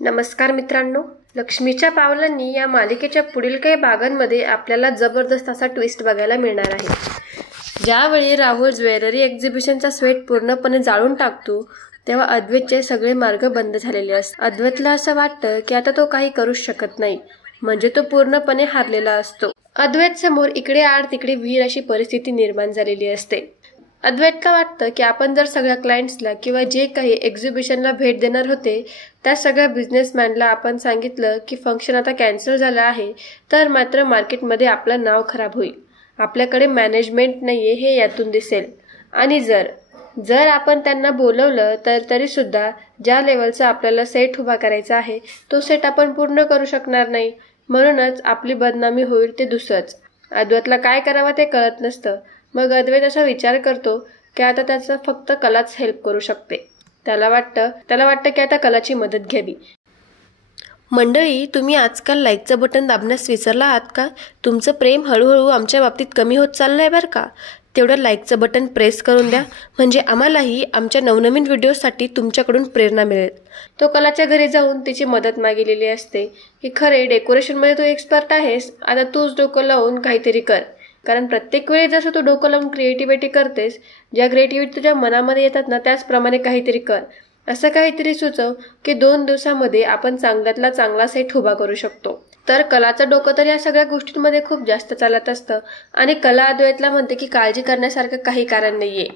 नमस्कार मित्रांनो, लक्ष्मीच्या पावलांनी या मालिकेच्या पुढील काही भागांमध्ये आपल्याला जबरदस्त असा ट्विस्ट बघायला मिळणार आहे। ज्यावेळी राहुल ज्वेलरी एक्झिबिशनचा स्वेट पूर्णपणे जाळून टाकतो तेव्हा अद्वैतचे सगळे मार्ग बंद झालेले असतात। अद्वैतला असं वाटतं की आता तो काही करूच शकत नाही, म्हणजे तो पूर्णपणे हारलेला असतो। अद्वैत समोर इकडे आड तिकडे विहीर अशी परिस्थिती निर्माण झालेली असते। अद्वैतला वाटतं की आपण जर सगळ्या क्लायंट्सला किंवा जे काही एक्झिबिशनला भेट देणार होते त्या सगळ्या बिझनेसमॅनला आपण सांगितलं की फंक्शन आता कॅन्सल झालं आहे, तर मात्र मार्केटमध्ये आपलं नाव खराब होईल, आपल्याकडे मॅनेजमेंट नाहीये हे यातून दिसेल। आणि जर आपण त्यांना बोलवलं तर तरी सुद्धा ज्या लेवलचा आपल्याला सेट उभा करायचा आहे तो सेट आपण पूर्ण करू शकणार नाही, म्हणूनच आपली बदनामी होईल ते दुसरंच। अद्वैतला काय करावं ते कळत नसतं। मग अद्वैत असा विचार करतो की आता त्याचा फक्त कलाच हेल्प करू शकते। त्याला वाटतं की आता कलाची मदत घ्यावी। मंडळी, तुम्ही आजकाल लाईकचं बटन दाबण्यास विसरला आहात का? तुमचं प्रेम हळूहळू आमच्या बाबतीत कमी होत चाललंय बरं का। तेवढं लाईकचं बटन प्रेस करून द्या, म्हणजे आम्हालाही आमच्या नवनवीन व्हिडिओसाठी तुमच्याकडून प्रेरणा मिळेल। तो कलाच्या घरी जाऊन तिची मदत मागितलेली असते की खरे डेकोरेशनमध्ये तू एक्सपर्ट आहेस, आता तूच डोकं लावून काहीतरी कर, कारण प्रत्येक वेळी जसं तू डोकं लावून क्रिएटिव्हिटी करतेस, ज्या क्रिएटिव्हिटी तुझ्या मनामध्ये येतात ना त्याचप्रमाणे काहीतरी कर। असं काहीतरी सुचव की 2 दिवसांमध्ये आपण चांगल्यातला चांगला सेट उभा करू शकतो। तर कलाचं डोकं तर या सगळ्या गोष्टींमध्ये खूप जास्त चालत असतं आणि कला अद्वैतला म्हणते की काळजी करण्यासारखं काही कारण नाहीये।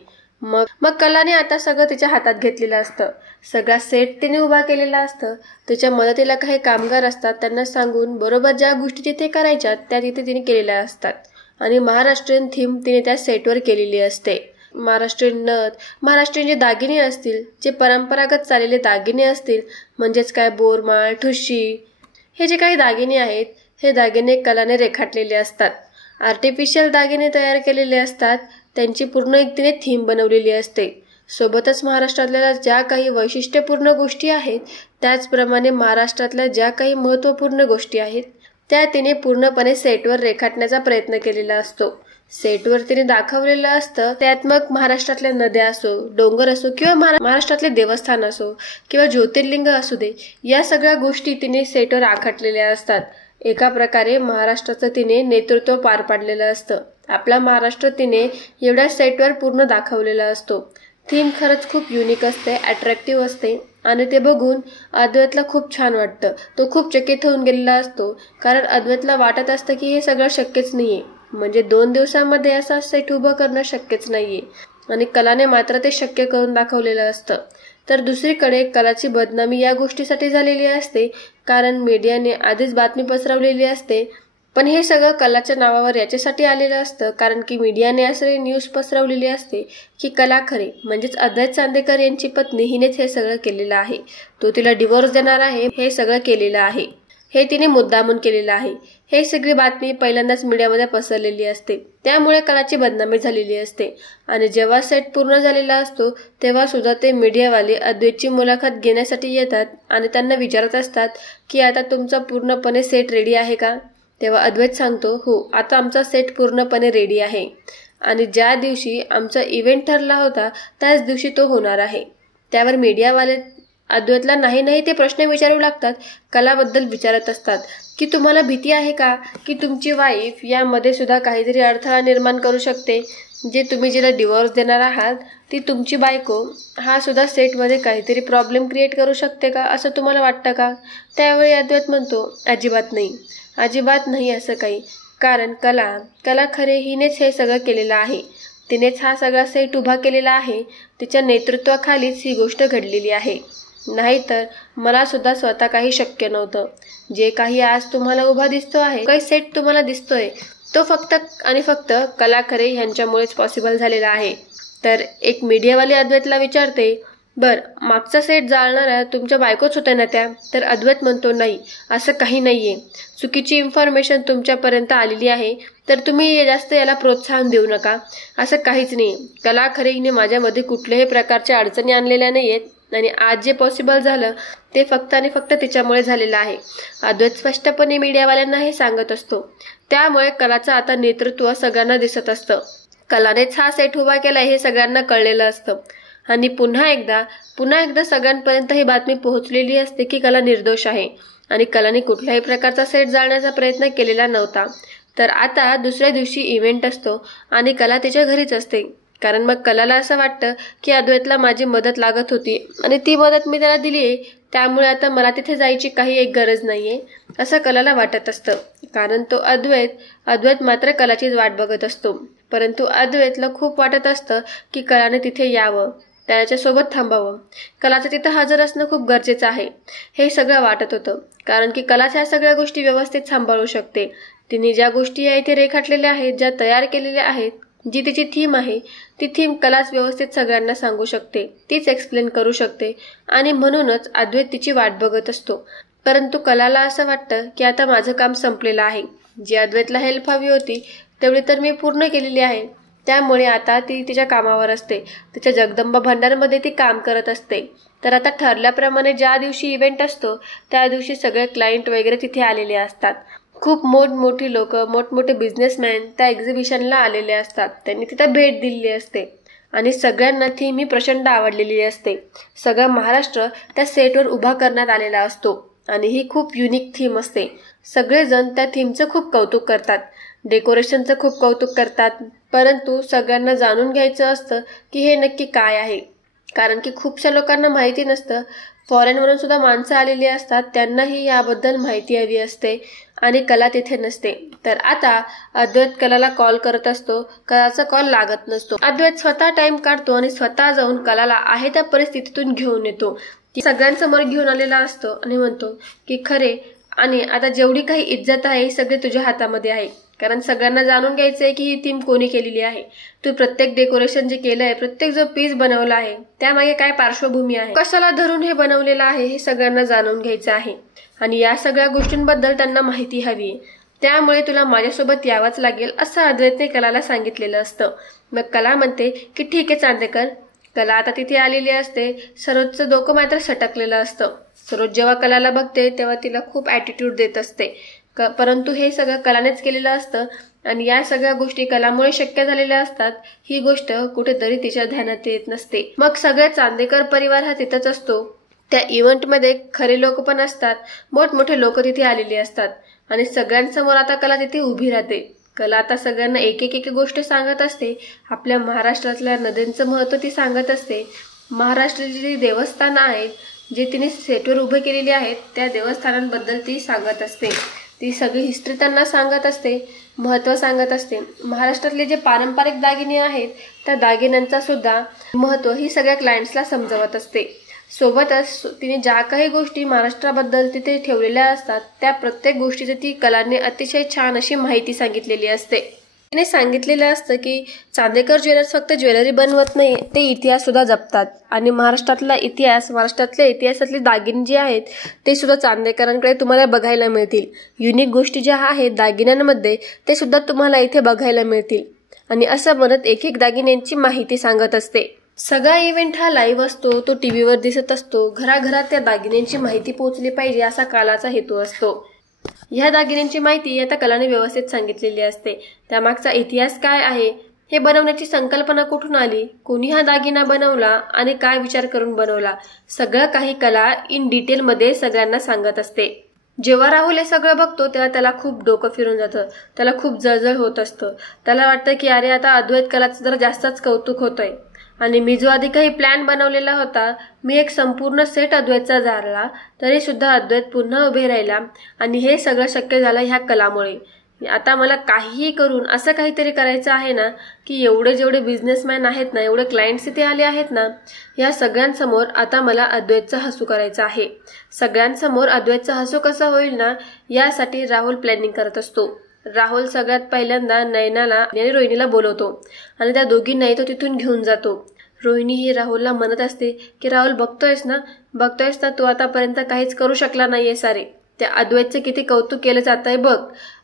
मग कलाने आता सगळं तिच्या हातात घेतलेलं असतं, सगळा सेट तिने उभा केलेला असतं। तिच्या मदतीला काही कामगार असतात, त्यांना सांगून बरोबर ज्या गोष्टी तिथे करायच्या त्या तिथे तिने केलेल्या असतात आणि महाराष्ट्रीयन थीम तिने त्या सेटवर केलेली असते। महाराष्ट्रीयन नथ, महाराष्ट्रीयन जे दागिने असतील, जे परंपरागत चाललेले दागिने असतील, म्हणजेच काय बोरमाळ, ठुशी, हे जे काही दागिने आहेत हे दागिने कलाने रेखाटलेले असतात। आर्टिफिशियल दागिने तयार केलेले असतात, त्यांची पूर्ण एक तिने थीम बनवलेली असते। सोबतच महाराष्ट्रातल्या ज्या काही वैशिष्ट्यपूर्ण गोष्टी आहेत त्याचप्रमाणे महाराष्ट्रातल्या ज्या काही महत्त्वपूर्ण गोष्टी आहेत त्या तिने पूर्णपणे सेटवर रेखाटण्याचा प्रयत्न केलेला असतो। सेटवर तिने दाखवलेलं असतं त्यात मग महाराष्ट्रातल्या नद्या असो, डोंगर असो किंवा महाराष्ट्रातले देवस्थान असो किंवा ज्योतिर्लिंग असू दे, या सगळ्या गोष्टी तिने सेटवर आखटलेल्या असतात। एका प्रकारे महाराष्ट्राचं तिने नेतृत्व पार पाडलेलं असतं। आपला महाराष्ट्र तिने एवढ्या सेटवर पूर्ण दाखवलेला असतो। थीम खरंच खूप युनिक असते, अट्रॅक्टिव्ह असते आणि ते बघून अद्वैतला खूप छान वाटतं। तो खूप चकित होऊन गेलेला असतो, कारण अद्वैतला वाटत असतं की हे सगळं शक्यच नाहीये, म्हणजे 2 दिवसांमध्ये असा सेट उभं करणं शक्यच नाहीये आणि कलाने मात्र ते शक्य करून दाखवलेलं असतं। तर दुसरीकडे कलाची बदनामी या गोष्टीसाठी झालेली असते कारण मीडियाने आधीच बातमी पसरवलेली असते, पण हे सगळं कलाच्या नावावर याच्यासाठी आलेलं असतं कारण की मीडियाने असे न्यूज पसरवलेली असते की कला खरे म्हणजेच अद्वैत चांदेकर यांची पत्नी हिनेच हे सगळं केलेलं आहे, तो तिला डिवोर्स देणार आहे, हे सगळं केलेलं आहे, हे तिने मुद्दामून केलेलं आहे। हे सगळी बातमी पहिल्यांदाच मीडियामध्ये पसरलेली असते, त्यामुळे कलाची बदनामी झालेली असते। आणि जेव्हा सेट पूर्ण झालेला असतो तेव्हा सुद्धा ते मीडियावाले अद्वैतची मुलाखत घेण्यासाठी येतात आणि त्यांना विचारत असतात की आता तुमचा पूर्णपणे सेट रेडी आहे का? तेव्हा अद्वैत सांगतो, हो, आता आमचा सेट पूर्णपणे रेडी आहे आणि ज्या दिवशी आमचा इव्हेंट ठरला होता त्याच दिवशी तो होणार आहे। त्यावर मीडियावाले अद्वैतला नाही ते प्रश्न विचारू लागतात, कलाबद्दल विचारत असतात की तुम्हाला भीती आहे का की तुमची वाईफ यामध्ये सुद्धा काहीतरी अडथळा निर्माण करू शकते, जे तुम्ही जिला डिवोर्स देणार आहात ती तुमची बायको हा सुद्धा सेटमध्ये काहीतरी प्रॉब्लेम क्रिएट करू शकते का, असं तुम्हाला वाटतं का? त्यावेळी अद्वैत म्हणतो, अजिबात नाही असं काही, कारण कला खरे हिनेच हे सगळं केलेलं आहे, तिनेच हा सगळा सेट उभा केलेला आहे, तिच्या नेतृत्वाखालीच ही गोष्ट घडलेली आहे, नाहीतर मला सुद्धा स्वतः काही शक्य नव्हतं। जे काही आज तुम्हाला उभा दिसतो आहे, काही सेट तुम्हाला दिसतोय, तो फक्त आणि फक्त कला खरे यांच्यामुळेच पॉसिबल झालेला आहे। तर एक मीडियावाली अद्वैतला विचारते, बर, मागचा सेट जाळणाऱ्या तुमच्या बायकोच होत्या ना त्या? तर अद्वैत म्हणतो, नाही, असं काही नाहीये, चुकीची इन्फॉर्मेशन तुमच्यापर्यंत आलेली आहे, तर तुम्ही जास्त याला प्रोत्साहन देऊ नका, असं काहीच नाही। कला खरे हिने माझ्यामध्ये कुठल्याही प्रकारच्या अडचणी आणलेल्या नाहीयेत आणि आज जे पॉसिबल झालं ते फक्त आणि फक्त तिच्यामुळे झालेलं आहे। अद्वैत स्पष्टपणे मीडियावाल्यांना हे सांगत असतो। त्यामुळे कलाचं आता नेतृत्व सगळ्यांना दिसत असतं, कलानेच हा सेट उभा केला हे सगळ्यांना कळलेलं असतं। आणि पुन्हा एकदा सगळ्यांपर्यंत ही बातमी पोहोचलेली असते की कला निर्दोष आहे आणि कलाने कुठल्याही प्रकारचा सेट जाळण्याचा प्रयत्न केलेला नव्हता. तर आता दुसऱ्या दिवशी इव्हेंट असतो आणि कला तिच्या घरीच असते. कारण मग कलाला असं वाटतं की अद्वैतला माझी मदत लागत होती आणि ती मदत मी त्याला दिली आहे, त्यामुळे आता मला तिथे जायची काही एक गरज नाहीये असं कलाला वाटत असतं. कारण तो अद्वैत मात्र कलाचीच वाट बघत असतो. परंतु अद्वैतला खूप वाटत असतं की कलाने तिथे यावं, त्याच्यासोबत थांबावं. कलाचं तिथं हजर असणं खूप गरजेचं आहे हे सगळं वाटत होतं. कारण की कलाच ह्या सगळ्या गोष्टी व्यवस्थित सांभाळू शकते. तिने ज्या गोष्टी आहे ते रेखाटलेल्या आहेत, ज्या तयार केलेल्या आहेत, जी तिची थीम आहे ती थीम कलाच व्यवस्थित सगळ्यांना सांगू शकते, तीच एक्सप्लेन करू शकते आणि म्हणूनच अद्वैत तिची वाट बघत असतो. परंतु कलाला असं वाटतं की आता माझं काम संपलेलं आहे. जी अद्वैतला हेल्प हवी होती तेवढी तर मी पूर्ण केलेली आहे. त्यामुळे आता ती तिच्या कामावर असते. तिच्या जगदंबा भंडारमध्ये ती काम करत असते. तर आता ठरल्याप्रमाणे ज्या दिवशी इव्हेंट असतो त्या दिवशी सगळे क्लायंट वगैरे तिथे आलेले असतात. खूप मोठमोठी लोक, मोठमोठे बिझनेसमॅन त्या एक्झिबिशनला आलेले असतात. त्यांनी तिथं भेट दिलेली असते आणि सगळ्यांना थीम ही प्रचंड आवडलेली असते. सगळा महाराष्ट्र त्या सेटवर उभा करण्यात आलेला असतो आणि ही खूप युनिक थीम असते. सगळेजण त्या थीमचं खूप कौतुक करतात, डेकोरेशनचं खूप कौतुक करतात. परंतु सगळ्यांना जाणून घ्यायचं असतं की हे नक्की काय आहे. कारण की खूपशा लोकांना माहिती नसतं. फॉरेनवरून सुद्धा माणसं आलेली असतात, त्यांनाही याबद्दल माहिती हवी असते आणि कला तिथे नसते. तर आता अद्वैत कलाला कॉल करत असतो. कलाचा कॉल लागत नसतो. अद्वैत स्वतः टाइम काढतो आणि स्वतः जाऊन कलाला आहे त्या परिस्थितीतून घेऊन येतो. ती सगळ्यांसमोर घेऊन आलेला असतो आणि म्हणतो की खरे आणि आता जेवढी काही इज्जत आहे ही सगळी तुझ्या हातामध्ये आहे. कारण सगळ्यांना जाणून घ्यायचं आहे की ही थीम कोणी केलेली आहे. तू प्रत्येक डेकोरेशन जे केलंय, प्रत्येक जो पीस बनवला आहे त्यामागे काय पार्श्वभूमी आहे, कशाला धरून हे बनवलेलं आहे, हे सगळ्यांना जाणून घ्यायचं आहे आणि या सगळ्या गोष्टींबद्दल त्यांना माहिती हवी आहे. त्यामुळे तुला माझ्यासोबत यावंच लागेल असं अद्वैतने कलाला सांगितलेलं असतं. मग कला म्हणते की ठीक आहे चांदेकर. कला आता तिथे आलेली असते. सरोजचं डोकं मात्र सटकलेलं असतं. सरोज जेव्हा कलाला बघते तेव्हा तिला खूप ॲटिट्यूड देत असते. परंतु हे सगळं कलानेच केलेलं असतं आणि या सगळ्या गोष्टी कलामुळे शक्य झालेल्या असतात. ही गोष्ट कुठेतरी तिच्या ध्यानात येत नसते. मग सगळे चांदेकर परिवार हा तिथंच असतो. त्या इव्हेंटमध्ये खरे लोक पण असतात, मोठमोठे लोक तिथे आलेले असतात आणि सगळ्यांसमोर आता कला तिथे उभी राहते. कला आता सगळ्यांना एक एक गोष्ट सांगत असते. आपल्या महाराष्ट्रातल्या नद्यांचं महत्त्व ती सांगत असते. महाराष्ट्राची जी देवस्थानं आहेत, जे तिने सेटवर उभे केलेली आहेत, त्या देवस्थानांबद्दल ती सांगत असते. ती सगळी हिस्ट्री त्यांना सांगत असते, महत्त्व सांगत असते. महाराष्ट्रातले जे पारंपरिक दागिने आहेत त्या दागिन्यांचा सुद्धा महत्त्व ही सगळ्या क्लायंट्सला समजवत असते. सोबतच तिने ज्या काही गोष्टी महाराष्ट्राबद्दल तिथे ठेवलेल्या असतात त्या प्रत्येक गोष्टीची ती कलाने अतिशय छान अशी माहिती सांगितलेली असते. तिने सांगितलेलं असतं की चांदेकर ज्वेलर्स फक्त ज्वेलरी बनवत नाही, ते इतिहास सुद्धा जपतात आणि महाराष्ट्रातला इतिहास, महाराष्ट्रातल्या इतिहासातले दागिने जे आहेत ते सुद्धा चांदेकरांकडे तुम्हाला बघायला मिळतील. युनिक गोष्टी ज्या आहेत दागिन्यांमध्ये ते सुद्धा तुम्हाला इथे बघायला मिळतील आणि असं म्हणत एक एक दागिन्यांची माहिती सांगत असते. सगळा इव्हेंट हा लाईव्ह असतो, तो टीव्हीवर दिसत असतो. घराघरात त्या दागिन्यांची माहिती पोहोचली पाहिजे असा कलाचा हेतू असतो. ह्या दागिन्यांची माहिती आता कलाने व्यवस्थित सांगितलेली असते. त्यामागचा इतिहास काय आहे, हे बनवण्याची संकल्पना कुठून आली, कोणी हा दागिना बनवला आणि काय विचार करून बनवला, सगळं काही कला इन डिटेलमध्ये सगळ्यांना सांगत असते. जेव्हा राहुल हे सगळं बघतो तेव्हा त्याला खूप डोकं फिरून जातं. त्याला खूप जळजळ होत असतं. त्याला वाटतं की अरे आता अद्वैत कलाचं जरा जास्तच कौतुक होतंय आणि मी जो आधी काही प्लॅन बनवलेला होता, मी एक संपूर्ण सेट अद्वैतचा झाला तरी सुद्धा अद्वैत पुन्हा उभे राहिला आणि हे सगळं शक्य झालं ह्या कलामुळे. आता मला काहीही करून असं काहीतरी करायचं आहे ना की एवढे जेवढे बिझनेसमॅन आहेत ना, एवढे क्लायंट्स इथे आले आहेत ना, या सगळ्यांसमोर आता मला अद्वैतचं हसू करायचं आहे. सगळ्यांसमोर अद्वैतचं हसू कसं होईल ना, यासाठी राहुल प्लॅनिंग करत असतो. राहुल सगळ्यात पहिल्यांदा नयनाला आणि रोहिणीला बोलवतो आणि त्या दोघींनाही तो तिथून घेऊन जातो. रोहिणी ही राहुलला म्हणत असते की राहुल बघतोयस ना, तू आतापर्यंत काहीच करू शकला नाहीये सारे. त्या अद्वैतचं किती कौतुक केलं जात आहे बघ.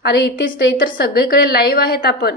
अरे इथेच नाही तर सगळीकडे लाईव्ह आहेत आपण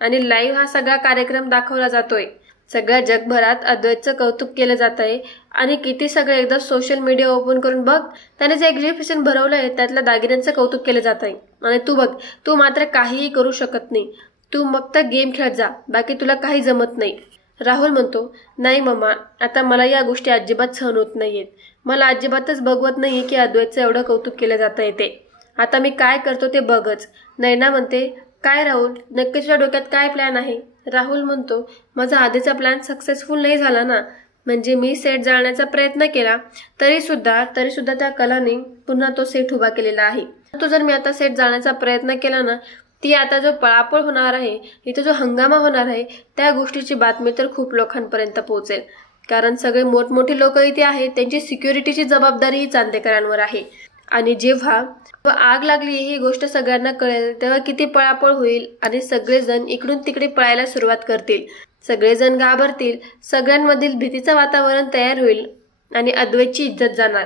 आणि लाईव्ह हा सगळा कार्यक्रम दाखवला जातोय. सगळ्या जगभरात अद्वैतचं कौतुक केलं जात आहे आणि किती सगळं एकदा सोशल मीडिया ओपन करून बघ, त्याने जे एक्झिबिशन भरवलंय त्यातल्या दागिन्यांचं कौतुक केलं जात आहे. आणि तू बघ, तू मात्र काहीही करू शकत नाही. तू मग तर गेम खेळत जा, बाकी तुला काही जमत नाही. राहुल म्हणतो, नाही मम्मा, आता मला या गोष्टी अजिबात सहन होत नाहीयेत. मला अजिबातच बघवत नाहीये की अद्वैतचं एवढं कौतुक केलं जातं आहे ते. आता मी काय करतो ते बघच. नैना म्हणते, काय राहुल, नक्की तुझ्या डोक्यात काय प्लॅन आहे? राहुल म्हणतो, माझा आधीचा प्लॅन सक्सेसफुल नाही झाला ना. म्हणजे मी सेट जाळण्याचा प्रयत्न केला तरी सुद्धा त्या कलाने पुन्हा तो सेट उभा केलेला आहे. तो जर मी आता सेट जाळण्याचा प्रयत्न केला ना, ती आता जो पळापळ होणार आहे, इथे जो हंगामा होणार आहे, त्या गोष्टीची बातमी तर खूप लोकांपर्यंत पोहोचेल. कारण सगळे मोठमोठे लोक इथे आहेत, त्यांची सिक्युरिटीची जबाबदारी ही चांदेकरांवर आहे. आणि जेव्हा आग लागली ही गोष्ट सगळ्यांना कळेल तेव्हा किती पळापळ होईल आणि सगळेजण इकडून तिकडे पळायला सुरुवात करतील. सगळेजण घाबरतील, सगळ्यांमधील भीतीचं वातावरण तयार होईल आणि अद्वैतची इज्जत जाणार.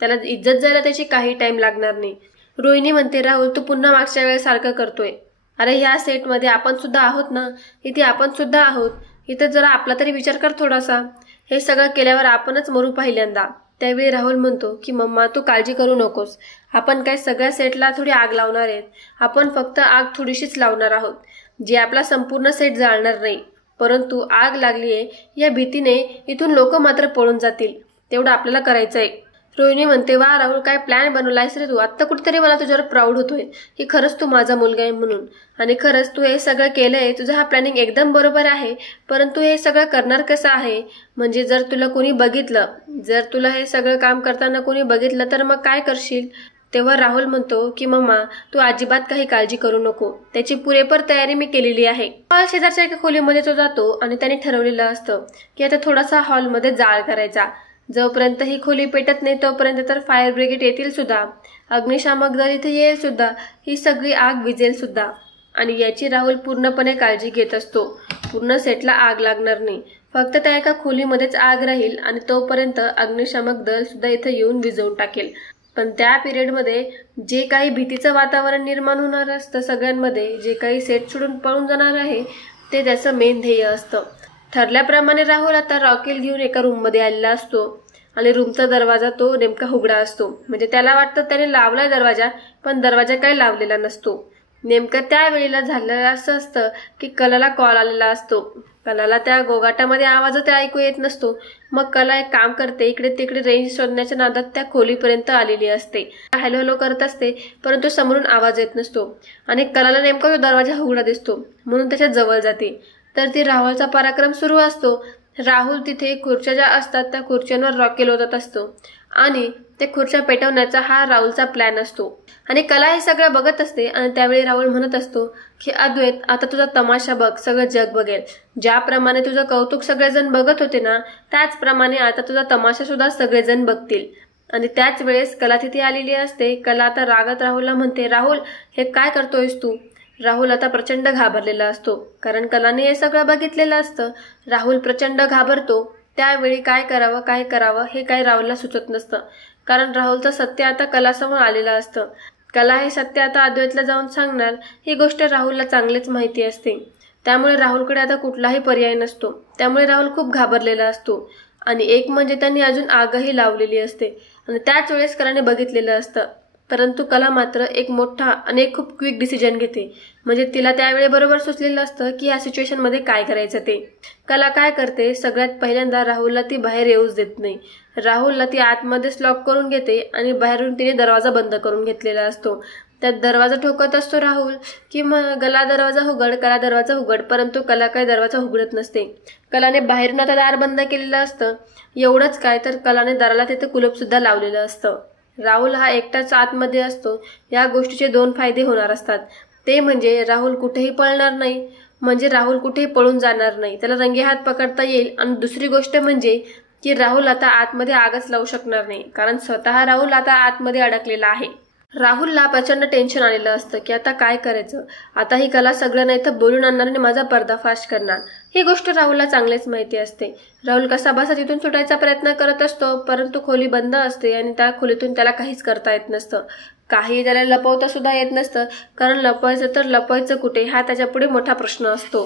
त्याला इज्जत जायला त्याची काही टाइम लागणार नाही. रोहिणी म्हणते, राहुल तू पुन्हा मागच्या वेळेसारखं करतोय. अरे ह्या सेटमध्ये आपण सुद्धा आहोत ना, इथे आपण सुद्धा आहोत. इथं जरा आपला तरी विचार कर थोडासा. हे सगळं केल्यावर आपणच मरू पहिल्यांदा. त्यावेळी राहुल म्हणतो की मम्मा तू काळजी करू नकोस. आपण काय सगळ्या सेटला थोडी आग लावणार आहेत. आपण फक्त आग थोडीशीच लावणार आहोत, जी आपला संपूर्ण सेट जाळणार नाही. परंतु आग लागलीये या भीतीने इथून लोक मात्र पळून जातील. तेवढं आपल्याला करायचंय. रोहिणी म्हणते, वा राहुल, काय प्लॅन बनवलायस रे तू. आत्ता कुठेतरी मला तुझ्यावर प्राऊड होतोय की खरंच तू माझा मुलगा आहे म्हणून. आणि खरंच तू हे सगळं केलंय. तुझं हा प्लॅनिंग एकदम बरोबर आहे. परंतु हे सगळं करणार कसं आहे? म्हणजे जर तुला कोणी बघितलं, जर तुला हे सगळं काम करताना कोणी बघितलं तर मग काय करशील? तेव्हा राहुल म्हणतो की मम्मा तू अजिबात काही काळजी करू नको. त्याची पुरेपूर तयारी मी केलेली आहे. शेजारच्या एका खोलीमध्ये तो जातो आणि त्याने ठरवलेलं असतं की आता थोडासा हॉलमध्ये जाळ करायचा. जोपर्यंत ही खोली पेटत नाही तोपर्यंत तर फायर ब्रिगेड येतील सुद्धा, अग्निशामक दल इथे येईल सुद्धा, ही सगळी आग विझेल सुद्धा. आणि याची राहुल पूर्णपणे काळजी घेत असतो. पूर्ण सेटला आग लागणार नाही, फक्त त्या एका खोलीमध्येच आग राहील आणि तोपर्यंत अग्निशामक दल सुद्धा इथे येऊन विझवून टाकेल. पण त्या पिरियडमध्ये जे काही भीतीचं वातावरण निर्माण होणार असतं सगळ्यांमध्ये, जे काही सेट सोडून पळून जाणार आहे, ते त्याचं मेन ध्येय असतं. ठरल्याप्रमाणे राहुल आता रॉकेल घेऊन एका रूममध्ये आलेला असतो आणि रूमचा दरवाजा तो नेमका उघडा असतो. म्हणजे त्याला वाटतं त्याने लावलाय दरवाजा, पण दरवाजा काही लावलेला नसतो. नेमकं त्यावेळेला झालेलं असं असतं की कलाला कॉल आलेला असतो. कलाला त्या गोगाटामध्ये आवाज ऐकू येत नसतो. मग कला एक काम करते, इकडे तिकडे रेंज शोधण्याच्या नादात त्या खोलीपर्यंत आलेली असते. हॅलो हॅलो करत असते, परंतु समोरून आवाज येत नसतो आणि कलाला नेमका तो दरवाजा उघडा दिसतो म्हणून त्याच्या जवळ जाते. तर ती राहुलचा पराक्रम सुरू असतो. राहुल तिथे खुर्च्या ज्या असतात त्या खुर्च्यांवर रॉकेल ओतत असतो आणि ते खुर्च्या पेटवण्याचा हा राहुलचा प्लॅन असतो. आणि कला हे सगळं बघत असते आणि त्यावेळी राहुल म्हणत असतो की अद्वैत, आता तुझा तमाशा बघ, सगळं जग बघेल. ज्याप्रमाणे तुझं कौतुक सगळेजण बघत होते ना, त्याचप्रमाणे आता तुझा तमाशा सुद्धा सगळेजण बघतील. आणि त्याच वेळेस कला तिथे आलेली असते. कला आता रागात राहुलला म्हणते, राहुल हे काय करतोयस तू? राहुल आता प्रचंड घाबरलेला असतो, कारण कलाने हे सगळं बघितलेलं असतं. राहुल प्रचंड घाबरतो. त्यावेळी काय करावं हे काही राहुलला सुचत नसतं, कारण राहुलचं सत्य आता कलासमोर आलेलं असतं. कला हे सत्य आता अद्वैतला जाऊन सांगणार, ही गोष्ट राहुलला चांगलीच माहिती असते. त्यामुळे राहुलकडे आता कुठलाही पर्याय नसतो. त्यामुळे राहुल खूप घाबरलेला असतो. आणि एक म्हणजे त्यांनी अजून आगही लावलेली असते आणि त्याच वेळेस कलाने बघितलेलं असतं. परंतु कला मात्र एक मोठा आणि खूप क्विक डिसिजन घेते. म्हणजे तिला त्यावेळी बरोबर सुचलेलं असतं की या सिच्युएशनमध्ये काय करायचं ते. कला काय करते, सगळ्यात पहिल्यांदा राहुलला ती बाहेर येऊच देत नाही. राहुलला ती आतमध्येच लॉक करून घेते आणि बाहेरून तिने दरवाजा बंद करून घेतलेला असतो. त्यात दरवाजा ठोकत असतो राहुल की मग कला दरवाजा उघड, परंतु कला काय दरवाजा उघडत नसते. कलाने बाहेरून आता दार बंद केलेलं असतं. एवढंच काय तर कलाने दाराला तिथे कुलूप सुद्धा लावलेलं असतं. राहुल हा एकटाच आतमध्ये असतो. या गोष्टीचे दोन फायदे होणार असतात. ते म्हणजे राहुल कुठेही पळणार नाही, म्हणजे राहुल कुठेही पळून जाणार नाही, त्याला रंगेहात पकडता येईल. आणि दुसरी गोष्ट म्हणजे की राहुल आता आतमध्ये आगच लावू शकणार नाही, कारण स्वतः राहुल आता आतमध्ये अडकलेला आहे. राहुलला प्रचंड टेन्शन आलेलं असतं की आता काय करायचं. आता ही कला सगळं नाही तर बोलून आणणार आणि माझा पर्दाफाश करणार. ही गोष्ट राहुलला चांगलीच माहिती असते. राहुल कसाबसा तिथून सुटायचा प्रयत्न करत असतो, परंतु खोली बंद असते आणि त्या खोलीतून त्याला काहीच करता येत नसतं. काही त्याला लपवता सुद्धा येत नसतं, कारण लपवायचं तर लपवायचं कुठे हा त्याच्या पुढे मोठा प्रश्न असतो.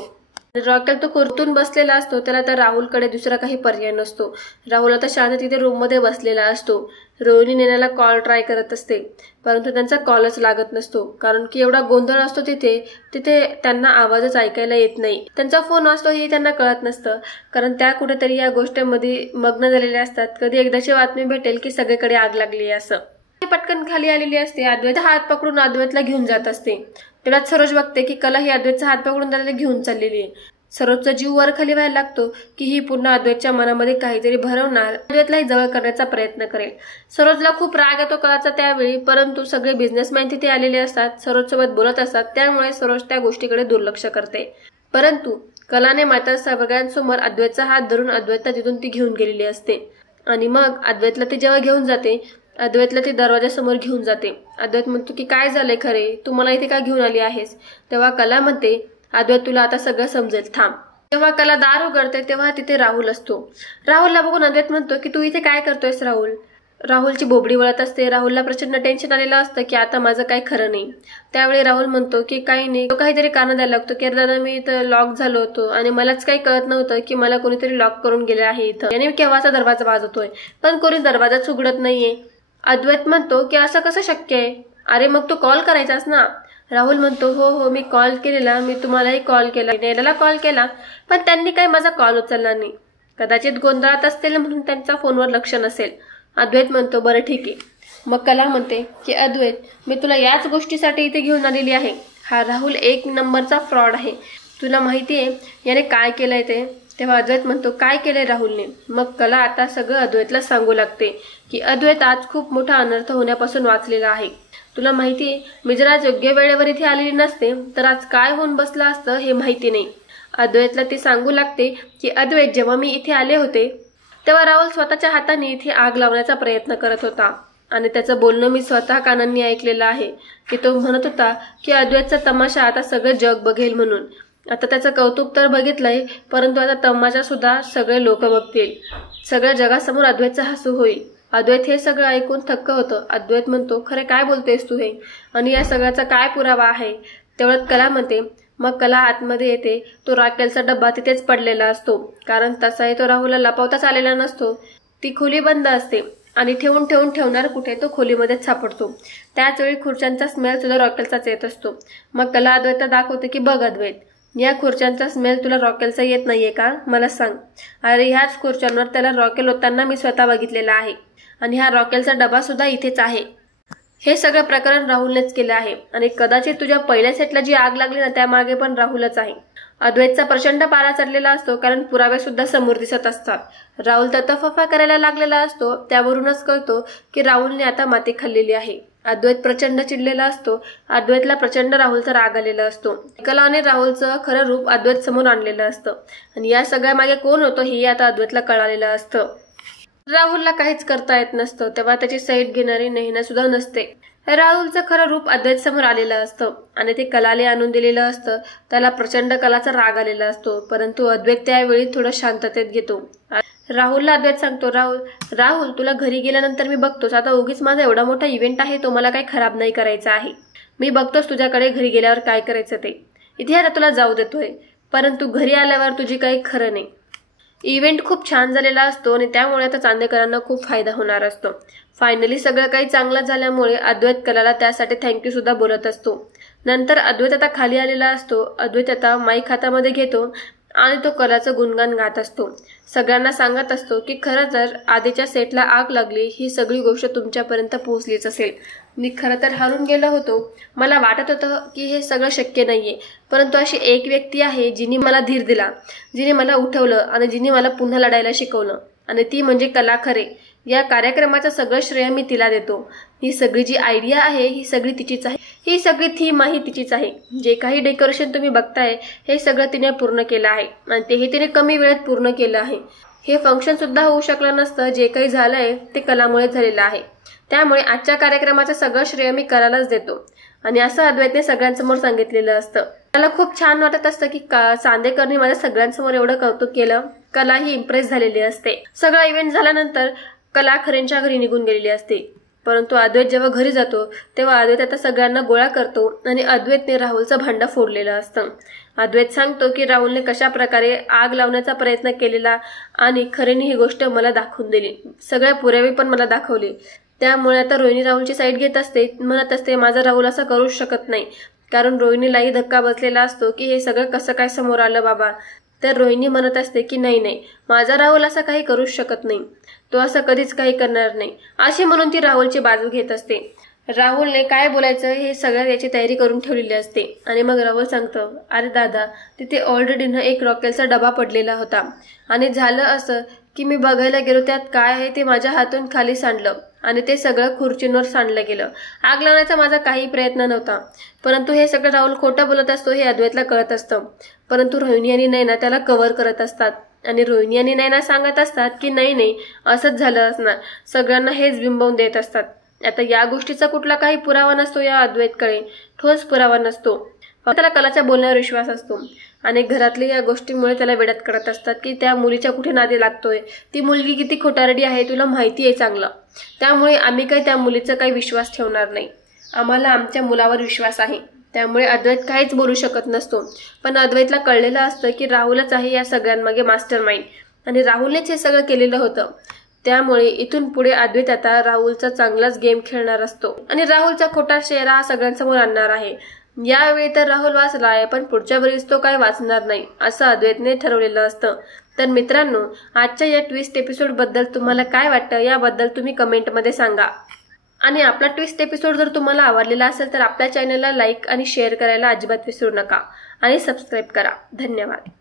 रॉकेल तो कुरतून बसलेला असतो, त्याला तर राहुलकडे दुसरा काही पर्याय नसतो. राहुल आता शांत तिथे रूममध्ये बसलेला असतो. रोहिणी नेण्याला कॉल ट्राय करत असते, परंतु त्यांचा कॉलच लागत नसतो, कारण की एवढा गोंधळ असतो तिथे त्यांना आवाजच ऐकायला येत नाही. त्यांचा फोन वाजतो हे त्यांना कळत नसतं, कारण त्या कुठेतरी या गोष्टीमध्ये मग्न झालेल्या असतात. कधी एकदाची बातमी भेटेल की सगळीकडे आग लागली असं. पटकन खाली आलेली असते. अद्वैत हात पकडून अद्वैतला घेऊन जात असते. तेवढ्यात सरोज बघते की कला ही अद्वैतचा हात पकडून त्याला घेऊन चाललेली आहे. सरोजचा जीव वर खाली व्हायला लागतो की ही पुन्हा अद्वैतच्या मनामध्ये काहीतरी भरवणार, अद्वैतलाही जवळ करण्याचा प्रयत्न करेल. सरोजला खूप राग येतो कलाचा त्यावेळी, परंतु सगळे बिझनेसमॅन तिथे आलेले असतात, सरोज सोबत बोलत असतात, त्यामुळे सरोज त्या गोष्टीकडे दुर्लक्ष करते. परंतु कलाने मात्र सगळ्यांसमोर अद्वैतचा हात धरून अद्वैतला तिथून ती घेऊन गेलेली असते. आणि मग अद्वैतला ती जेव्हा घेऊन जाते, अद्वैतला ती दरवाजासमोर घेऊन जाते. अद्वैत म्हणतो की काय झालंय खरे, तू मला इथे का घेऊन आली आहेस? तेव्हा कला म्हणते, अद्वैत तुला आता सगळं समजेल, थांब. जेव्हा कला दार उघडते तेव्हा तिथे राहुल असतो. राहुलला बघून अद्वैत म्हणतो की तू इथे काय करतोयस राहुल? राहुलची बोबडी वळत असते. राहुलला प्रचंड टेन्शन आलेलं असतं की आता माझं काही खरं नाही. त्यावेळी राहुल म्हणतो की काही नाही, तो काहीतरी कारण द्यायला लागतो की दादा मी इथं लॉक झालो होतो आणि मलाच काही कळत नव्हतं की मला कोणीतरी लॉक करून गेले आहे इथं, आणि केव्हाचा दरवाजा वाजवतोय पण कोणी दरवाजाच उघडत नाहीये. अद्वैत म्हणतो की असं कसं शक्य आहे? अरे मग तू कॉल करायचास ना. राहुल म्हणतो हो मी कॉल केलेला, मी तुम्हालाही कॉल केला, नेल्याला कॉल केला, पण त्यांनी काही माझा कॉल उचलला नाही. कदाचित गोंधळात असतील म्हणून त्यांच्या फोनवर लक्ष नसेल. अद्वैत म्हणतो बरं ठीक आहे. मग कला म्हणते की अद्वैत मी तुला याच गोष्टीसाठी इथे घेऊन आलेली आहे. हा राहुल एक नंबरचा फ्रॉड आहे, तुला माहिती आहे याने काय केलंय ते? तेव्हा अद्वैत म्हणतो काय केलंय राहुलने? मग कला आता सगळं अद्वैतला सांगू लागते की अद्वैत आज खूप मोठा अनर्थ होण्यापासून वाचलेला आहे. तुला माहितीये मी जर आज योग्य वेळेवर इथे आलेली नसते तर आज काय होऊन बसलं असतं हे माहिती नाही. अद्वैतला ती सांगू लागते की अद्वैत जेव्हा मी इथे आले होते तेव्हा राहुल स्वतःच्या हाताने इथे आग लावण्याचा प्रयत्न करत होता, आणि त्याचं बोलणं मी स्वतः कानांनी ऐकलेलं आहे की तो म्हणत होता की अद्वैतचा तमाशा आता सगळं जग बघेल म्हणून. आता त्याचं कौतुक तर बघितलंय, परंतु आता तमाशा सुद्धा सगळे लोक बघतील, सगळ्या जगासमोर अद्वैतचा हसू होईल. अद्वैत हे सगळं ऐकून थक्क होतं. अद्वैत म्हणतो खरे काय बोलतेस तू हे, आणि या सगळ्याचा काय पुरावा आहे? तेवढ्यात कला म्हणते. मग कला आतमध्ये येते. तो रॉकेलचा डब्बा तिथेच पडलेला असतो, कारण तसाही तो राहुलला लपवताच आलेला नसतो. ती खोली बंद असते आणि ठेवणार कुठे, तो खोलीमध्येच सापडतो. त्याच वेळी खुर्च्यांचा स्मेल सुद्धा रॉकेलचाच येत असतो. मग कला अद्वैतला दाखवते की बघ अद्वैत, या खुर्च्यांचा स्मेल तुला रॉकेलचा येत नाहीये का? मला सांग. अरे ह्याच खुर्च्यांवर त्याला रॉकेल होताना मी स्वतः बघितलेला आहे, आणि हा रॉकेलचा डबा सुद्धा इथेच आहे. हे सगळं प्रकरण राहुलनेच केलं आहे, आणि कदाचित तुझ्या पहिल्या सेटला जी आग लागली ना त्यामागे पण राहुलच आहे. अद्वैतचा प्रचंड पारा चढलेला असतो, कारण पुरावे सुद्धा समोर दिसत असतात. राहुल ततफफा करायला लागलेला असतो. त्यावरूनच कळतो की राहुलने आता माती खाल्लेली आहे. अद्वैत प्रचंड चिडलेला असतो. अद्वैतला प्रचंड राहुलचा राग आलेला असतो. कलाने राहुलचं खरं रूप अद्वैत समोर आणलेलं असतं, आणि या सगळ्या मागे कोण होतं हे आता अद्वैतला कळालेलं असतं. राहुलला काहीच करता येत नसतं, तेव्हा त्याची साईड घेणारी नैना सुद्धा नसते. राहुलचं खरं रूप अद्वैत समोर आलेलं असतं, आणि ते कलाने आणून दिलेलं असतं. त्याला प्रचंड कलाचा राग आलेला असतो, परंतु अद्वैत त्यावेळी थोडं शांततेत घेतो. राहुलला अद्वैत सांगतो, राहुल तुला घरी गेल्यानंतर मी बघतोस. आता उगीच माझा एवढा मोठा इव्हेंट आहे, तो मला काही खराब नाही करायचा आहे. मी बघतोस तुझ्याकडे घरी गेल्यावर काय करायचं ते. इथे आता तुला जाऊ देतोय, परंतु घरी आल्यावर तुझी काही खरं नाही. इव्हेंट खूप छान झालेला असतो, आणि त्यामुळे आता चांदेकरांना खूप फायदा होणार असतो. फायनली सगळं काही चांगलं झाल्यामुळे अद्वैत कलाला त्यासाठी थँक्यू सुद्धा बोलत असतो. नंतर अद्वैत आता खाली आलेला असतो. अद्वैत आता माईक हातामध्ये घेतो आणि तो कलाचं गुणगान गात असतो. सगळ्यांना सांगत असतो की खरं तर आधीच्या सेटला आग लागली ही सगळी गोष्ट तुमच्यापर्यंत पोहोचलीच असेल. मी खरं तर हरून गेलो होतो. मला वाटत होतं की हे सगळं शक्य नाहीये, परंतु अशी एक व्यक्ती आहे जिने मला धीर दिला, जिने मला उठवलं आणि जिने मला पुन्हा लढायला शिकवलं, आणि ती म्हणजे कला खरे. या कार्यक्रमाचं सगळं श्रेय मी तिला देतो. ही सगळी जी आयडिया आहे ही सगळी तिचीच आहे. ही सगळी थीम आहे तिचीच आहे. जे काही डेकोरेशन तुम्ही बघताय हे सगळं तिने पूर्ण केलं आहे, आणि तेही तिने कमी वेळेत पूर्ण केलं आहे. हे फंक्शन सुद्धा होऊ शकलं नसतं. जे काही झालंय ते कलामुळे झालेलं आहे. त्यामुळे आजच्या कार्यक्रमाचं सगळं श्रेय मी कलालाच देतो, आणि असं अद्वैतने सगळ्यांसमोर सांगितलेलं असतं. मला खूप छान वाटत असतं की चांदेकरने माझ्या सगळ्यांसमोर एवढं कौतुक केलं. कला ही इम्प्रेस झालेली असते. सगळा इव्हेंट झाल्यानंतर कला खरेंच्या घरी निघून गेलेली असते. परंतु अद्वैत जेव्हा घरी जातो तेव्हा अद्वैत आता सगळ्यांना गोळा करतो आणि अद्वैतने राहुलचं भांडं फोडलेलं असतं. अद्वैत सांगतो की राहुलने कशा प्रकारे आग लावण्याचा प्रयत्न केलेला आणि खरेने ही गोष्ट मला दाखवून दिली, सगळे पुरावे पण मला दाखवले. त्यामुळे आता रोहिणी राहुलची साईड घेत असते, म्हणत असते माझा राहुल असं करूच शकत नाही, कारण रोहिणीलाही धक्का बसलेला असतो की हे सगळं कसं काय समोर आलं बाबा. तर रोहिणी म्हणत असते की नाही, माझा राहुल असं काही करूच शकत नाही, तो असं कधीच काही करणार नाही, अशी म्हणून ती राहुलची बाजू घेत असते. राहुलने काय बोलायचं हे सगळ्या याची तयारी करून ठेवलेली असते. आणि मग राहुल सांगतो, अरे दादा, तिथे ऑलरेडी ना एक रॉकेलचा डबा पडलेला होता आणि झालं असं की मी बघायला गेलो, त्यात काय आहे ते माझ्या हातून खाली सांडलं आणि ते सगळं खुर्चींवर सांडलं गेलं. आग लावण्याचा माझा काही प्रयत्न नव्हता. परंतु हे सगळं राहुल खोटं बोलत असतो हे अद्वैतला कळत असतं. परंतु रोहिणी आणि नैना त्याला कव्हर करत असतात आणि रोहिणी आणि नैना सांगत असतात की नाही असंच झालं असणार, सगळ्यांना हेच बिंबवून देत असतात. आता या गोष्टीचा कुठला काही पुरावा नसतो या अद्वैतकडे, ठोस पुरावा नसतो. त्याला कलाच्या बोलण्यावर विश्वास असतो आणि घरातली या गोष्टीमुळे त्याला वेड्यात करत असतात की त्या मुलीच्या कुठे नादी लागतोय, ती मुलगी किती खोटारडी आहे तुला माहिती आहे चांगलं, त्यामुळे आम्ही काही त्या मुलीचा काही विश्वास ठेवणार नाही, आम्हाला आमच्या मुलावर विश्वास आहे. त्यामुळे अद्वैत काहीच बोलू शकत नसतो. पण अद्वैतला कळलेलं असतं की राहुलच आहे या सगळ्यांमागे मास्टर माइंड आणि राहुलनेच हे सगळं केलेलं होतं. त्यामुळे इथून पुढे अद्वैत आता राहुलचा चांगलाच गेम खेळणार असतो आणि राहुलचा खोटा चेहरा हा सगळ्यांसमोर आणणार आहे. यावेळी तर राहुल वाचला आहे, पण पुढच्या वेळेस तो काय वाचणार नाही असं अद्वैतने ठरवलेलं असतं. तर मित्रांनो, आजच्या या ट्विस्ट एपिसोड बद्दल तुम्हाला काय वाटतं याबद्दल तुम्ही कमेंटमध्ये सांगा. आणि आपला ट्विस्ट एपिसोड जर तुम्हाला आवडलेला असेल तर आपल्या चॅनलला लाईक आणि शेअर करायला अजिबात विसरू नका आणि सबस्क्राईब करा. धन्यवाद.